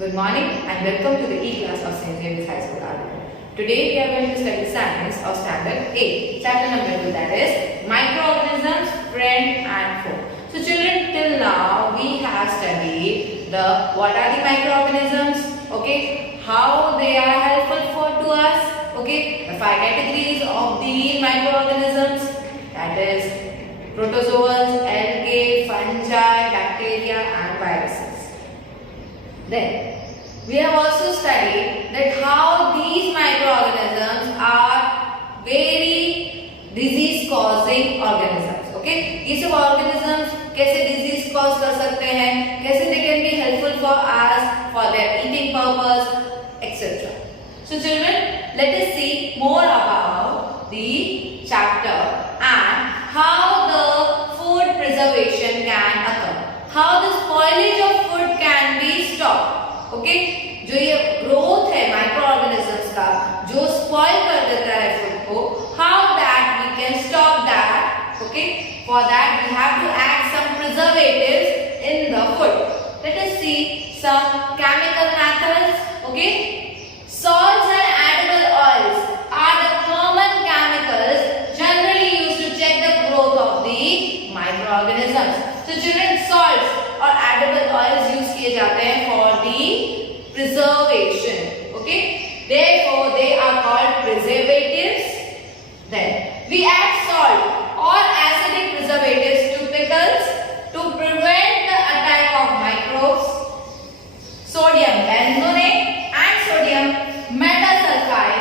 Good morning and welcome to the E-class of St. James High School, Aadipur. Today we are going to study science of standard 8, chapter number 2, that is microorganisms, friend and foe. So children, till now we have studied what are the microorganisms, okay, how they are helpful to us, okay, the 5 categories of the microorganisms, that is protozoans, algae, fungi, bacteria and viruses. Then we have also studied that how these microorganisms are very disease causing organisms. Okay, ये सब organisms कैसे disease cause कर सकते हैं, कैसे they can be helpful for us for their eating purpose, etc. So children, let us see more about the chapter and how the food preservation can occur, how the spoilage of food can be stopped. Okay जो ये growth है micro organisms का जो spoil कर देता है food को, how that we can stop that. Okay, for that we have to add some preservatives in the food. Let us see some chemical methods. Okay, salts and edible oils are the common chemicals generally used to check the growth of the microorganisms. So children, salts और edible oils use किए जाते हैं for the preservation. Okay, therefore they are called preservatives. Then we add salt or acidic preservatives to pickles to prevent the attack of microbes. Sodium benzoate and sodium metabisulfite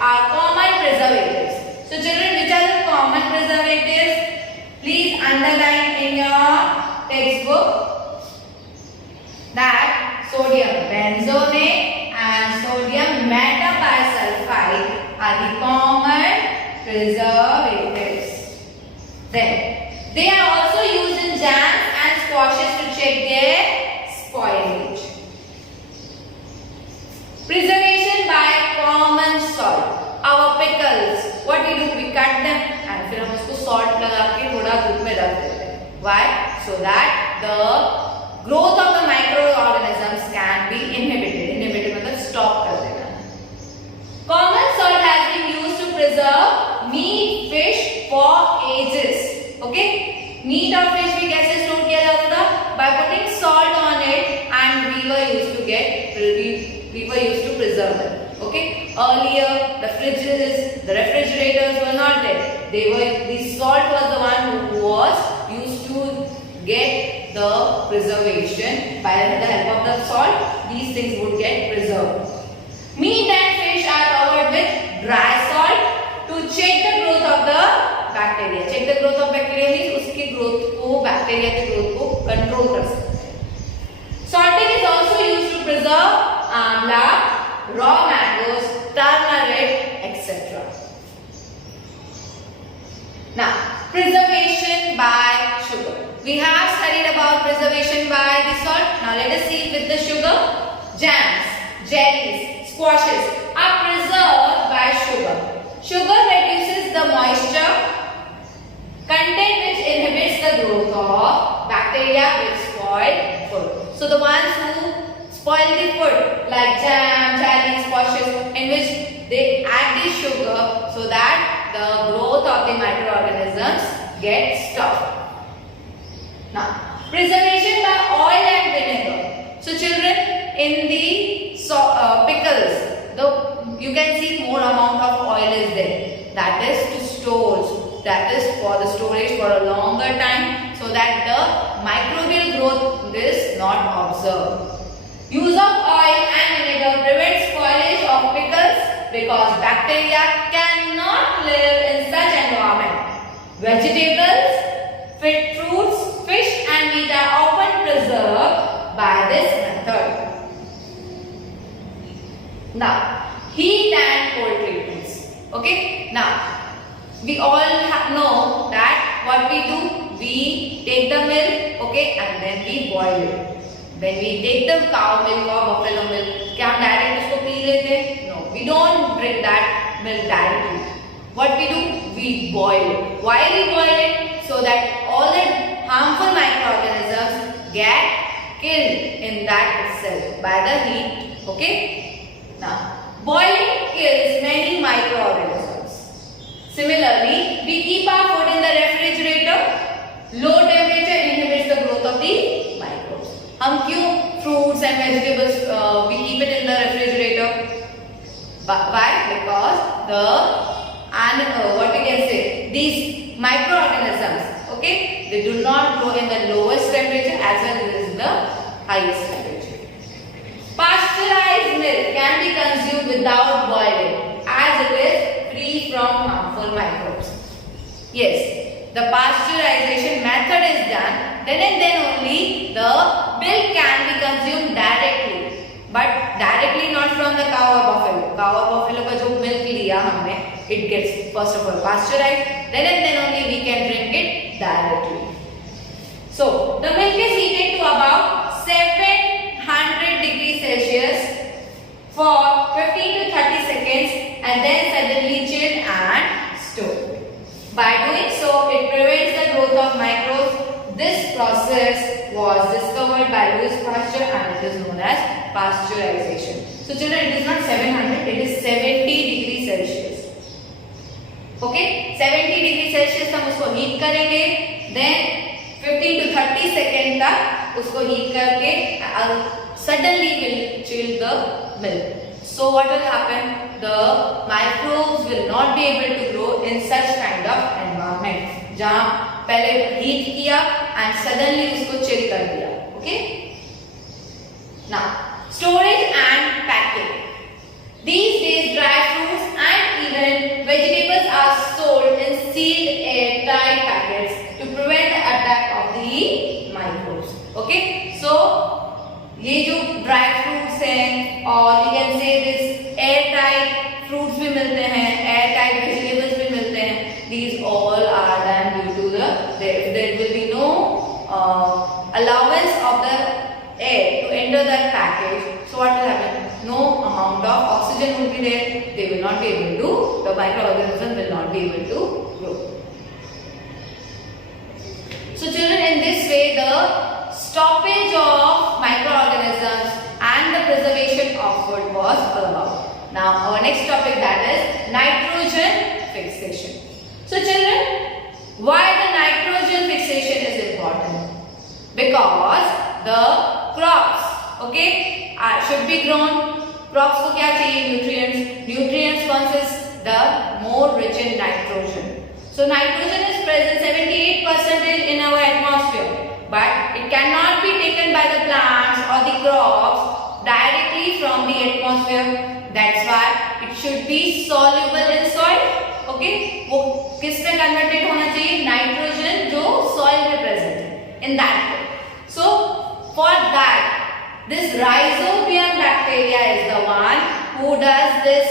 are common preservatives. So children, which are the common preservatives? Please underline in your textbook that sodium benzoate and sodium metabisulfite are the common preservatives. Then they are also used in jams and squashes to check their spoilage. Preservation by common salt. Our pickles, what we do, we cut them and फिर हम उसको salt लगा के थोड़ा धूप में रख देते हैं. Why? So that the growth of the microorganisms can be inhibited. Inhibited मतलब stop कर देना. Common salt has been used to preserve meat, fish for ages. Okay? Meat और fish भी कैसे store किया जाता था? By putting salt on it, and we were used to preserve them. Okay, earlier the fridges, the refrigerators were not there. The salt was the one who was used to get the preservation. By the help of the salt, these things would get preserved. Meat and fish are covered with dry salt to check the growth of the bacteria. Check the growth of bacteria means उसकी growth को, bacteria की growth को control कर सकते हैं. Salting is also used to preserve amla, raw mangoes, turmeric, etc. Now, preservation by sugar. We have studied about preservation by the salt. Now, let us see with the sugar. Jams, jellies, squashes are preserved by sugar. Sugar reduces the moisture content which inhibits the growth of bacteria which spoil food. So, the ones who spoil the food like jam, jelly, squashes, in which they add the sugar so that the growth of the microorganisms gets stopped. Now, preservation by oil and vinegar. So children, in the pickles, you can see more amount of oil is there. That is to store. That is for the storage for a longer time so that the microbial growth is not observed. Use of oil and vinegar prevents spoilage of pickles because bacteria cannot live in such environment. Vegetables, fruits, fish and meat are often preserved by this method. Now, heat and cold treatments. Okay, now we all know that what we do, we take the milk, okay, and then we boil it. When we take the cow milk or buffalo milk, क्या हम direct उसको P लेते हैं? No, we don't drink that milk directly. What we do? We boil it. Why we boil it? So that all the harmful microorganisms killed in that itself by the heat. Okay. Now, boiling kills many microorganisms. Similarly, we keep our food in the refrigerator. Low temperature inhibits the growth of the microbes. हम क्यों fruits and vegetables we keep it in the refrigerator? Why? Because what we can say, these microorganisms, okay, they do not grow in the lowest temperature as well as in the highest temperature. Pasteurized milk can be consumed without boiling as it is free from harmful microbes. Yes, the pasteurization method is done, then and then only the milk can be consumed directly, but directly not from the cow or buffalo. Cow or buffalo का जो milk लिया हमने, it gets first of all pasteurized, then and then only we can drink it directly. So the milk is heated to about 700 degrees Celsius for 15 to 30 seconds and then suddenly chilled and stored. By doing so, it prevents the growth of microbes. This process was discovered by Louis Pasteur and it is known as pasteurization. So children, it is not 700, it is 70 degrees Celsius. Okay, 70 degrees Celsius हम उसको heat करेंगे, then 15 to 30 second तक उसको heat करके suddenly will chill the milk. So what will happen? The microbes will not be able to grow in such kind of environment. जहाँ पहले heat किया and suddenly उसको chill कर दिया. Okay? Now, storage and packing. These days, dry fruits and even vegetables are sold in sealed airtight packets to prevent the attack of the microbes. Okay? So, ये जो dry fruits हैं और you can say this airtight fruits भी मिलते हैं, airtight vegetables भी मिलते हैं. These all are done due to there will be no allowance of the air to enter that package. So what will happen? No amount of oxygen will be there. They will not be able to. The microorganism will not be able to grow. So children, in this way, the stoppage of microorganisms and the preservation of food was all about. Now our next topic, that is nitrogen fixation. So children, why the nitrogen fixation is important? Because the crops, okay, should be grown. Crops को क्या चाहिए? Nutrients. Nutrients consist the more rich in nitrogen. So nitrogen is present 78% in our atmosphere, but it cannot be taken by the plants or the crops directly from the atmosphere. That's why it should be soluble in soil. Okay, वो किस में converted होना चाहिए? Nitrogen जो soil में present है, in that way. So for that, this rhizobium bacteria is the one who does this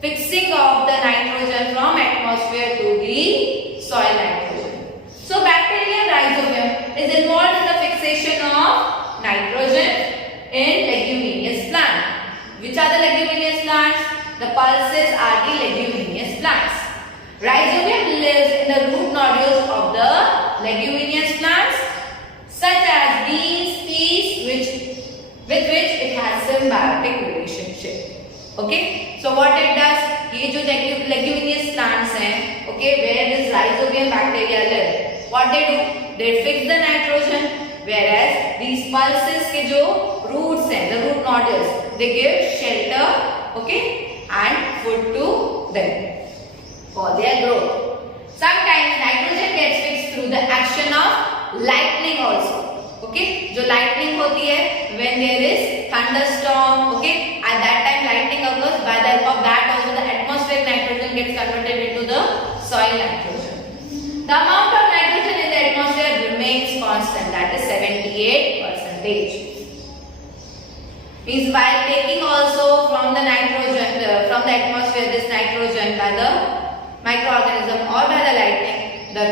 fixing of the nitrogen from atmosphere to the soil nitrogen. So bacterium rhizobium is involved in the fixation of nitrogen in leguminous plants. Which are the leguminous plants? The pulses are the leguminous plants. Rhizobium lives in the root nodules of the leguminous plants such as beans, peas, with which it has symbiotic relationship. Okay, so what it does, ये जो leguminous plants हैं, okay, where this rhizobium bacteria live, what they do, they fix the nitrogen, whereas these pulses के जो roots हैं, the root nodules, they give shelter, okay, and food to them for their growth. Sometimes nitrogen gets fixed through the action of lightning also. Okay, जो lightning होती है when there is thunderstorm, okay, at that time lightning occurs. By the help of that also the atmospheric nitrogen gets converted into the soil nitrogen. The amount of nitrogen in the atmosphere remains constant, that is 78%. Means while taking also from the nitrogen from the atmosphere this nitrogen by the microorganism or by the lightning, the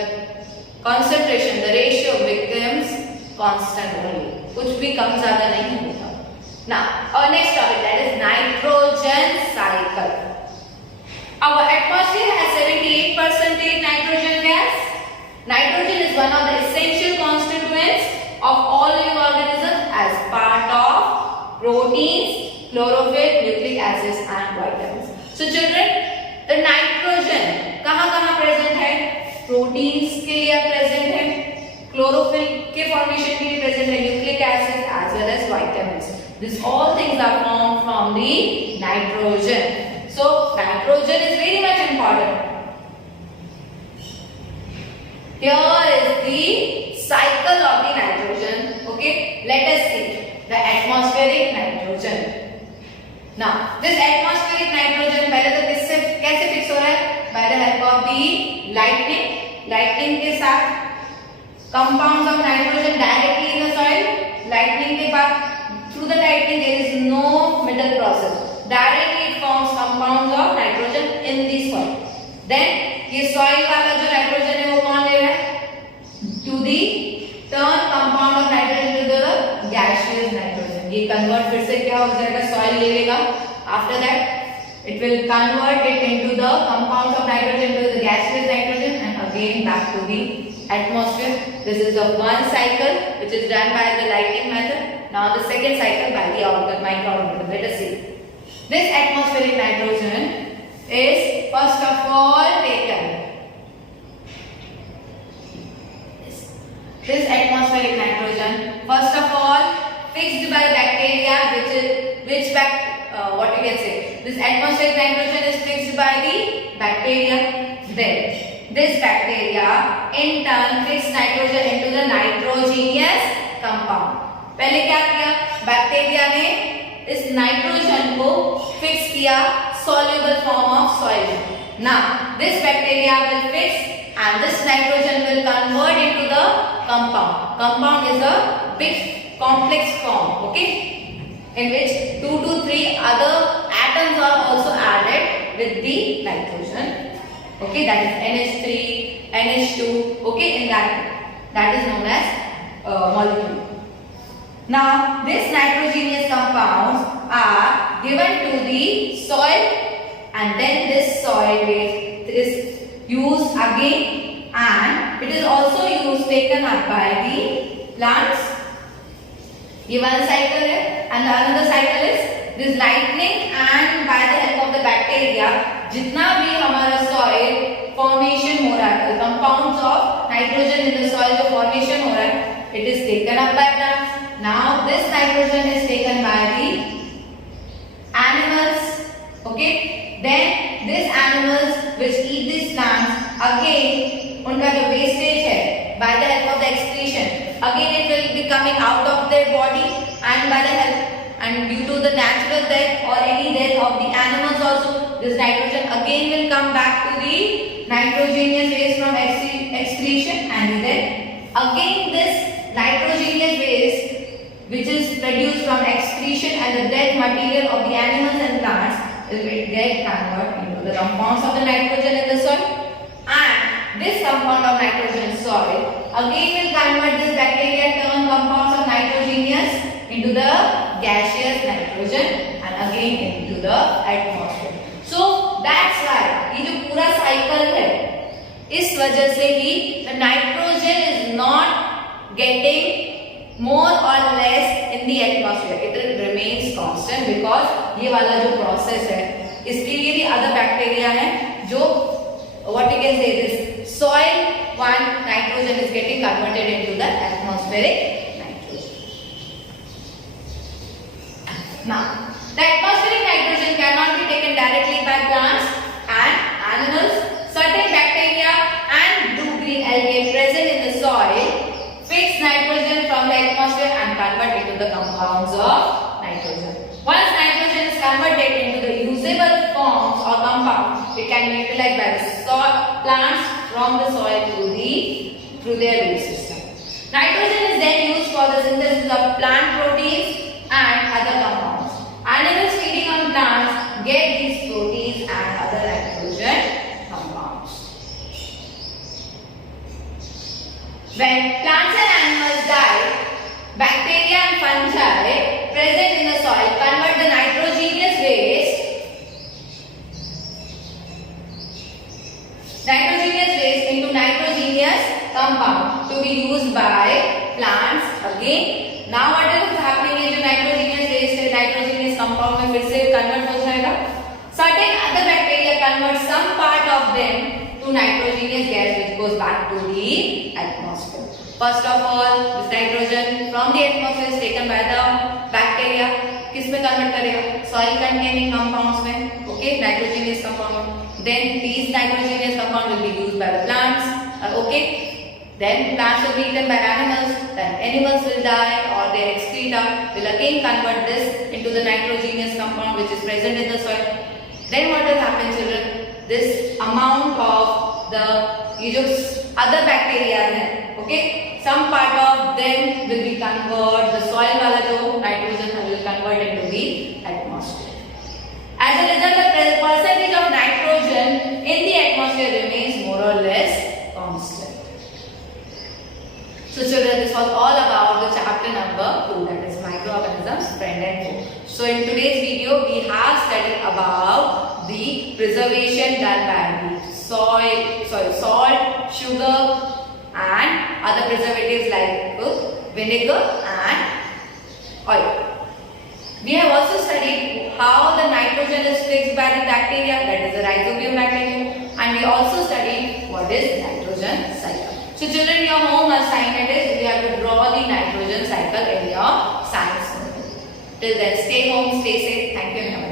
concentration, the ratio becomes constant only. कुछ भी कम ज़्यादा नहीं होता. Now, our next topic, that is nitrogen cycle. Our atmosphere has 78% nitrogen gas. Nitrogen is one of the essential constituents of all living organisms as part of proteins, chlorophyll, nucleic acids and vitamins. So children, the nitrogen कहाँ present है? Proteins के लिए present है, chlorophyll के formation के लिए present है, nucleic acids as well as vitamins. These all things are formed from the nitrogen. So nitrogen is very much important. Here is the cycle of the nitrogen. Okay, let us see the atmospheric nitrogen. Now, this atmospheric nitrogen पहले तो किससे कैसे fix हो रहा है? By the help of the lightning. Lightning के साथ compounds of nitrogen directly in the soil. Lightning के बाद through the lightning there is no middle process. Directly it forms compounds of nitrogen in the soil. Then ये soil वाला जो nitrogen है वो कौन ले रहा है? To the turn compound of nitrogen to the gaseous nitrogen. ये convert फिर से क्या हो जाएगा? Soil ले लेगा. After that it will convert it into the compounds of nitrogen to the gaseous nitrogen and again back to the atmosphere. This is the one cycle which is done by the lightning method. Now the second cycle by the microorganism. Let us see. This atmospheric nitrogen is first of all taken. This atmospheric nitrogen first of all fixed by bacteria, what you can say, this atmospheric nitrogen is fixed by the bacteria. Then this bacteria in turn fixed nitrogen into the nitrogenous compound. पहले क्या किया? Bacteria ने इस nitrogen को fix किया soluble form of soil. Now this bacteria will fix and this nitrogen will convert into the compound. Compound is a big complex form, okay, in which 2 to 3 other atoms are also added with the nitrogen. Okay, that is NH3, NH2. Okay, in that is known as molecule. Now these nitrogenous compounds are given to the soil and then this soil is used again and it is also used taken up by the plants. ये one cycle है and the another cycle is this lightning and by the help of the bacteria जितना भी हमारा soil formation हो रहा है, the compounds of nitrogen in the soil जो formation हो रहा है, it is taken up by plants. Now this nitrogen is taken by the animals. Okay, then these animals which eat these plants again उनका जो wastage है by the help of the excretion again it will be coming out of their body and by the help and due to the natural death or any death of the animals also this nitrogen again will come back to the nitrogenous waste from excretion and then again this nitrogenous waste which is produced from excretion and the dead material of the animals and plants will get converted into the compounds of the nitrogen in the soil and this compound of nitrogen soil again will convert this bacteria turn compounds of nitrogenous into the gaseous nitrogen and again into the atmosphere. So that's why ये जो पूरा cycle है इस वजह से ही the nitrogen is not getting more or less in the atmosphere. It remains constant because ये वाला जो process है इसके लिए भी other bacteria हैं जो what you can say this soil one nitrogen is getting converted into the atmospheric nitrogen. Now the atmospheric nitrogen cannot be taken directly by plants and animals. Certain bacteria and blue-green algae present in the soil fix nitrogen from the atmosphere and convert it to the compounds of nitrogen. Once nitrogen is converted into the usable forms or compounds, it can be utilized by the plants from the soil through their root system. Nitrogen is then used for the synthesis of plant proteins and other compounds. Animals feeding on plants get these proteins and other nitrogen compounds. When plants and animals die, bacteria and fungi present in the soil convert the nitrogenous waste into nitrogenous compound to be used by plants again. Now what is of them to nitrogenous gas which goes back to the atmosphere. First of all, this nitrogen from the atmosphere is taken by the bacteria. किस में convert करेगा? Soil containing compounds में, okay, nitrogenous compound. Then these nitrogenous compounds will be used by the plants, okay. Then plants will be eaten by animals. Then animals will die or their excreta will again convert this into the nitrogenous compound which is present in the soil. Then what will happen, children? This amount of the ये जो other bacteria हैं, okay, some part of them will be convert the soil वाला जो nitrogen will convert into the atmosphere. As a result, the percentage of nitrogen in the atmosphere remains more or less constant. So children, this was all about the chapter number 2, that is microorganisms, friend and foe. So in today's video, we have studied about the preservation done by the salt, sugar and other preservatives like vinegar and oil. We have also studied how the nitrogen is fixed by the bacteria, that is the rhizobium bacterium, and we also studied what is nitrogen cycle. So children, your home assignment is you have to draw the nitrogen cycle in your science. Till then, stay home, stay safe. Thank you.